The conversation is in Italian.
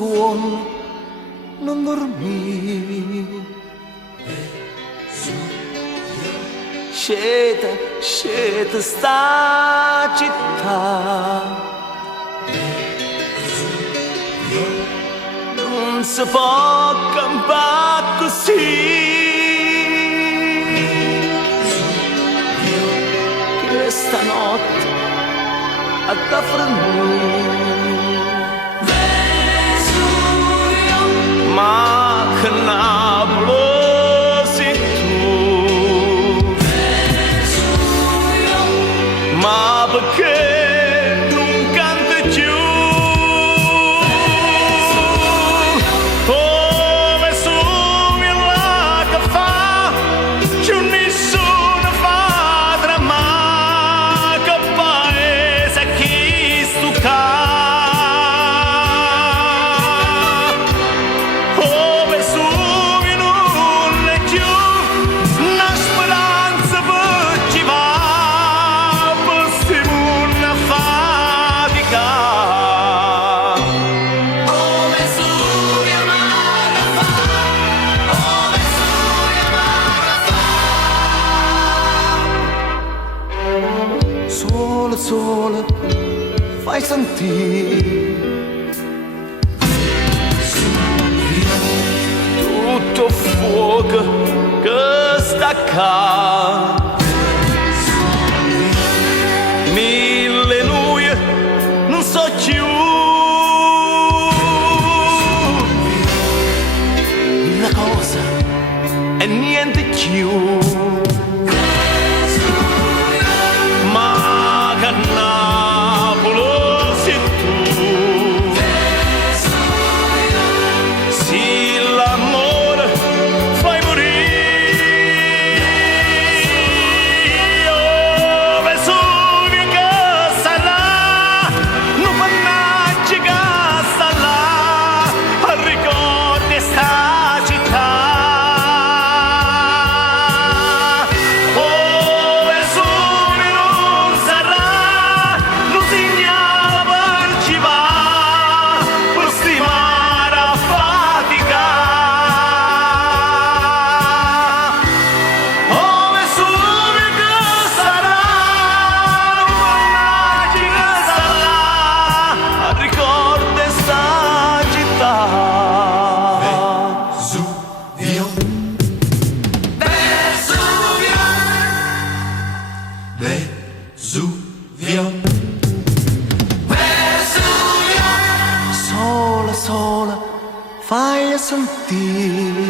suono, non dormì. Scete sta città, non si può campare così. Questa notte a Tafranù, ma che Napoli sei tu, ma perché non canti più? Come Vesuvio là che fa, c'è nessuno fa dramma, che paese chi stu ca. Sole, fai sentire tutto fuoco che sta qua. Mille nuie non so più, una cosa e niente più. Vesuvio, Vesuvio, sola, fai sentire